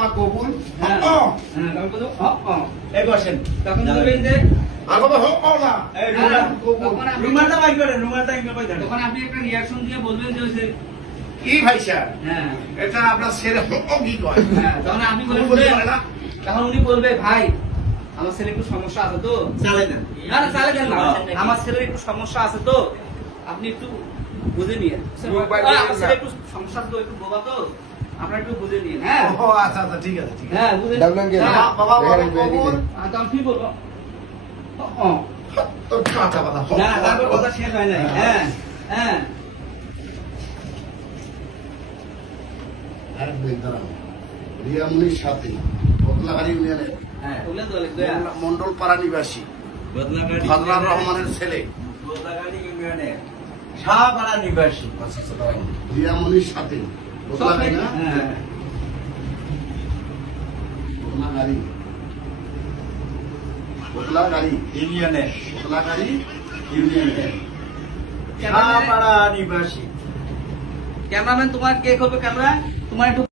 বাবা কবুল হ্যাঁ হ হ্যাঁ তখন বলবো এই বসেন। তখন বলবেন যে আর বাবা হ না এই হ্যাঁ, কবুল তখন আপনি- রুমালটা বাইর করেন, রুমালটা ইনকা পাই দেন। তখন আপনি একটা রিয়াকশন দিয়ে বলবেন যে হচ্ছে কি ভাই স্যার হ্যাঁ এটা আপনার ছেলে কি কয় হ্যাঁ তখন আপনি বলে বলে না তখন উনি বলবে ভাই আমার ছেলে একটু সমস্যা আছে তো চালাই দেন। না না চালে দেন না আমার ছেলের একটু সমস্যা আছে তো আপনি একটু বুঝে নিয়েন আমার ছেলে একটু সমস্যা আছে তো একটু বোবা তো আপনারা একটু বুঝে নিন হ্যাঁ ও আচ্ছা আচ্ছা ঠিক আছে ঠিক আছে হ্যাঁ বুঝে ডাবলাম কে? হ্যাঁ, বাবা বাবা কবুল তখন কি বলবো তোর কাঁচা কথা না, তারপর কথা শেষ হয় নাই। হ্যাঁ হ্যাঁ এক মিনিট দাঁড়ান রিয়ামনির সাথে বদলাগাড়ি ইউনিয়নের হ্যাঁ। বলে তো লিখবে মন্ডল পাড়া নিবাসী বদলাগাড়ি ফজলার রহমানের ছেলে বদলাগাড়ি ইউনিয়নের শাহপাড়া নিবাসী। আচ্ছা আচ্ছা দাঁড়ান রিয়ামনির সাথে বদলাগাড়ি না হ্যাঁ। বদলাগাড়ি বদলাগাড়ি ইউনিয়নের বদলাগাড়ি ইউনিয়নের শাহপাড়া নিবাসী। ক্যামেরাম্যান তোমার কে করবে ক্যামেরা তোমার একটু